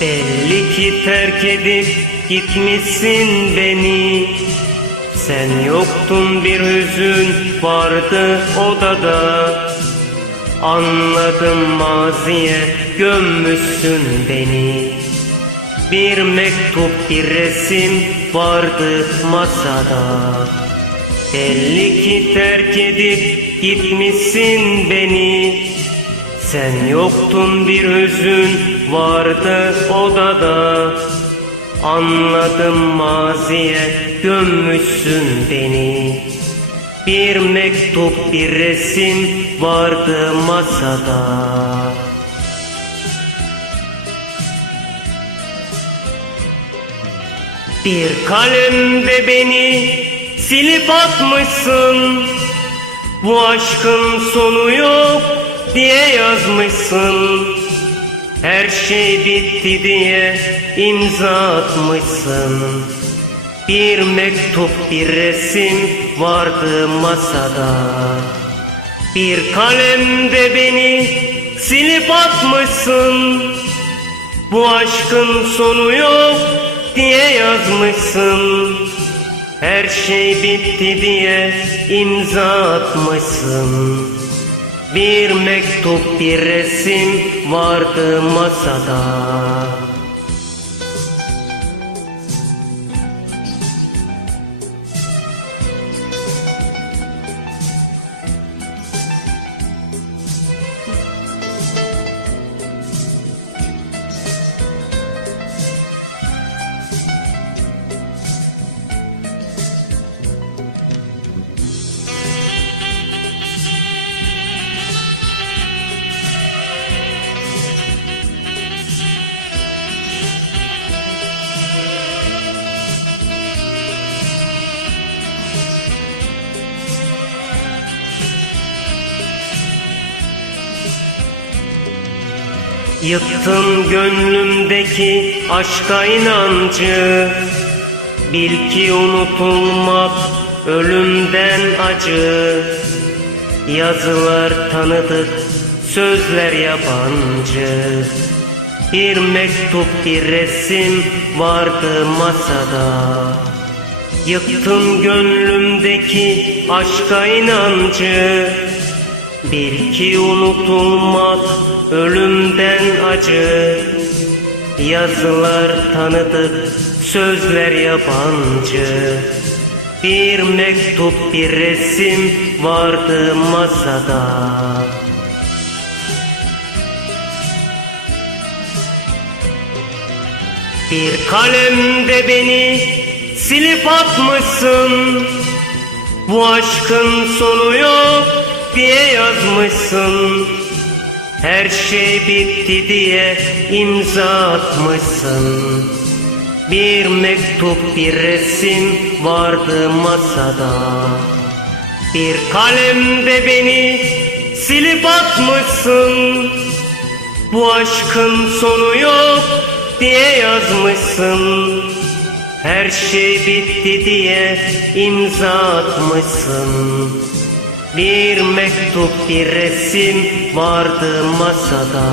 Belli ki terk edip gitmişsin beni. Sen yoktun bir hüzün vardı odada. Anladım maziye gömmüşsün beni. Bir mektup bir resim vardı masada. Belli ki terk edip gitmişsin beni Sen yoktun bir hüzün vardı odada. Anladım maziye gömmüşsün beni. Bir mektup bir resim vardı masada. Bir kalemde beni silip atmışsın. Bu aşkın sonu yok diye yazmışsın. Her şey bitti diye imza atmışsın. Bir mektup bir resim vardı masada. Bir kalemde beni silip atmışsın. Bu aşkın sonu yok diye yazmışsın. Her şey bitti diye imza atmışsın Bir mektup bir resim vardı masada Yıktın gönlümdeki aşka inancı. Bil ki unutulmak ölümden acı. Yazılar tanıdık, sözler yabancı. Bir mektup bir resim vardı masada. Yıktın gönlümdeki aşka inancı Bil ki unutulmak ölümden acı. Yazılar tanıdık, sözler yabancı. Bir mektup bir resim vardı masada. Bir kalemde beni silip atmışsın. Bu aşkın sonu yok diye yazmışsın. Her şey bitti diye imza atmışsın. Bir mektup bir resim vardı masada. Bir kalemde beni silip atmışsın. Bu aşkın sonu yok diye yazmışsın. Her şey bitti diye imza atmışsın Bir mektup bir resim vardı masada